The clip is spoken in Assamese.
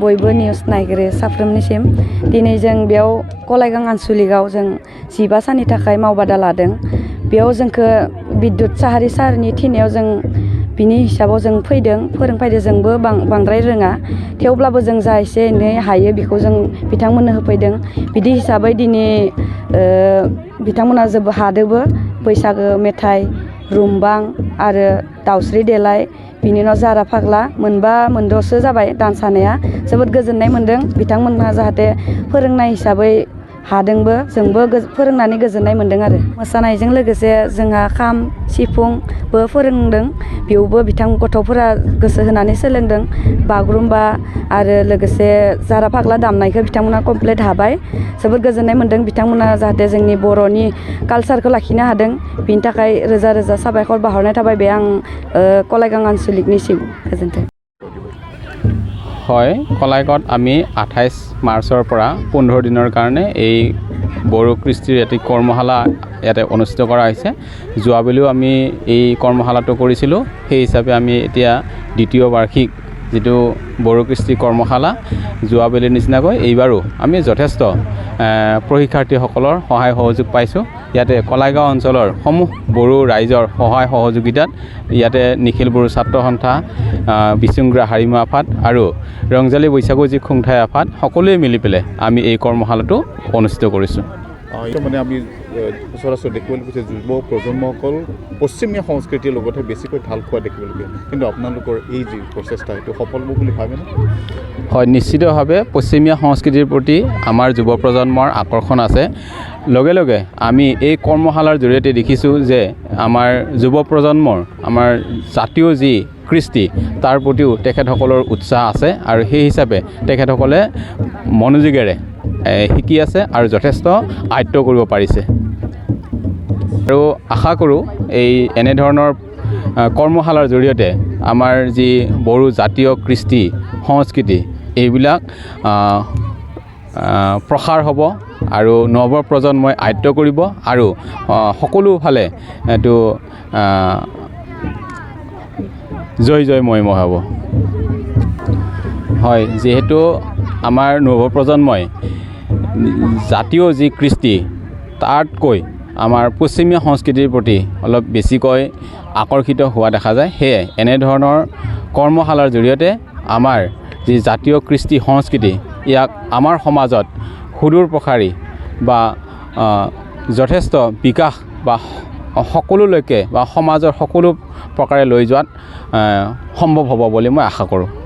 बयबो निउस नायगिरो साफ्रोमनिसिम दिनै जों बेयाव कलायगां आनसलिकआव जों 15 साननि थाखाय मावबादा लादों बेयाव जोंखौ बिद्युत साहारि सारनि थिनायाव जों बिनि हिसाबाव जों फैदों फोरोंफैदों जोंबो बांद्राय रोङा थेवब्लाबो जों जा एसे एनै हायो बेखौ जों बिथांमोननो होफैदों बिदि हिसाबै दिनै बिथांमोना जोबोद हादोबो बैसागो मेथाइ रुमबां आरो दाउस्रि देलाय बिनि उनाव जारा फाग्ला मोनद'सो जाबाय दानसानाया जोबोद गोजोननाय मोन्दों बिथांमोनहा जाहाथे फोरोंनाय हिसाबै हादोंबो जोंबो फोरोंनानै गोजोननाय मोन्दों आरो मोसानायजों लोगोसे जोंहा खाम सिफुंबो फोरोंदों बेयावबो गथ'फोरा गोसो होनानै सोलोंदों बागुरुम्बा आरो लोगोसे जारा फाग्ला दामनायखौ बिथांमोना कमप्लिट हाबाय जोबोद गोजोननाय मोन्दों बिथांमोना जाहाथे जोंनि बर'नि कालसारखौ लाखिनो हादों बिनि थाखाय रोजा रोजा साबायखर बावहरनाय थाबाय बे आं कलायगां आनसलिकनिसिम गोजोन्थों হয় কলাইগাঁৱত আমি 28 মাৰ্চৰ পৰা 15 দিনৰ কাৰণে এই বড়ো কৃষ্টিৰ এটি কৰ্মশালা ইয়াতে অনুষ্ঠিত কৰা হৈছে যোৱাবেলিও আমি এই কৰ্মশালাটো কৰিছিলোঁ সেই হিচাপে আমি এতিয়া দ্বিতীয় বাৰ্ষিক যেটো বড়ো কৃষ্টি কৰ্মশালা যোৱাবেলিৰ নিচিনাকৈ এইবাৰো আমি যথেষ্ট প্ৰশিক্ষাৰ্থীসকলৰ সহায় সহযোগ পাইছোঁ ইয়াতে কলাইগাঁও অঞ্চলৰ সমূহ বড়ো ৰাইজৰ সহায় সহযোগিতাত ইয়াতে নিখিল বড়ো ছাত্ৰ সন্থা বিচুংগ্ৰা হাৰিমা আফাদ আৰু ৰংজালী বৈশাগু যি খুংঠাই আফাদ সকলোৱে মিলি পেলাই আমি এই কৰ্মশালাটো অনুষ্ঠিত কৰিছোঁ মানে আমি সচৰাচৰ দেখিবলৈ পাইছোঁ যুৱ প্ৰজন্মসকল পশ্চিমীয়া সংস্কৃতিৰ লগতে বেছিকৈ ঢাল খোৱা দেখিবলৈ কিন্তু আপোনালোকৰ এই যি প্ৰচেষ্টা সেইটো সফল হ'ব বুলি ভাবেনে হয় নিশ্চিতভাৱে পশ্চিমীয়া সংস্কৃতিৰ প্ৰতি আমাৰ যুৱ প্ৰজন্মৰ আকৰ্ষণ আছে লগে লগে আমি এই কৰ্মশালাৰ জৰিয়তে দেখিছোঁ যে আমাৰ যুৱ প্ৰজন্মৰ আমাৰ জাতীয় যি কৃষ্টি তাৰ প্ৰতিও তেখেতসকলৰ উৎসাহ আছে আৰু সেই হিচাপে তেখেতসকলে মনোযোগেৰে শিকি আছে আৰু যথেষ্ট আয়ত্ব কৰিব পাৰিছে আৰু আশা কৰোঁ এই এনেধৰণৰ কৰ্মশালাৰ জৰিয়তে আমাৰ যি বড়ো জাতীয় কৃষ্টি সংস্কৃতি এইবিলাক প্ৰসাৰ হ'ব আৰু নৱ প্ৰজন্মই আয়ত্ব কৰিব আৰু সকলো ফালে এইটো জয়ময় হ'ব হয় যেহেতু আমাৰ নৱ প্ৰজন্মই জাতীয় যি কৃষ্টি তাতকৈ আমাৰ পশ্চিমীয়া সংস্কৃতিৰ প্ৰতি অলপ বেছিকৈ আকৰ্ষিত হোৱা দেখা যায় সেয়ে এনেধৰণৰ কৰ্মশালাৰ জৰিয়তে আমাৰ যি জাতীয় কৃষ্টি সংস্কৃতি ইয়াক আমাৰ সমাজত সুদূৰ প্ৰসাৰী বা যথেষ্ট বিকাশ বা সকলোলৈকে বা সমাজৰ সকলো প্ৰকাৰে লৈ যোৱাত সম্ভৱ হ'ব বুলি মই আশা কৰোঁ